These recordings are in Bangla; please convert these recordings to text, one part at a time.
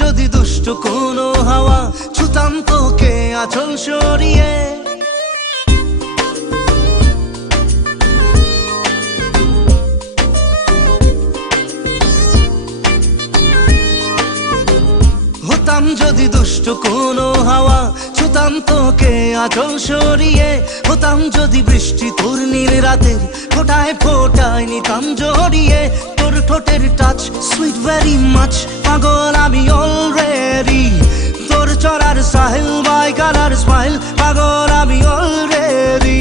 যদি দুষ্ট কোনো হাওয়া, ছুতাম তোকে আঁচল সরিয়ে। হতাম যদি দুষ্ট কোনো হাওয়া, ছুতাম তোকে আঁচল সরিয়ে। হতাম যদি বৃষ্টি তোর নীল রাতের ফোটায় ফোটায় নিতাম জড়িয়ে। তোর ঠোঁটের টাচ সুইট ভেরি মাচ, পাগল আমি অলরেডি। তোর চড়ার সাহেল বাই কালার স্মাইল, পাগল আমি অলরেডি।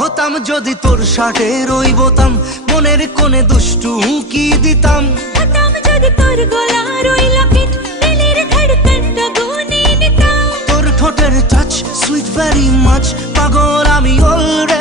হতাম যদি তোর শার্টে রই বোতাম, মনের কোণে দুষ্টু উঁকি দিতাম। হতাম যদি তোর গলার ওই লকেট, দিলের ধড়কনটা গুনে নিতাম। তোর ঠোঁটের টাচ সুইট ভেরি মাচ, পাগল আমি অলরেডি।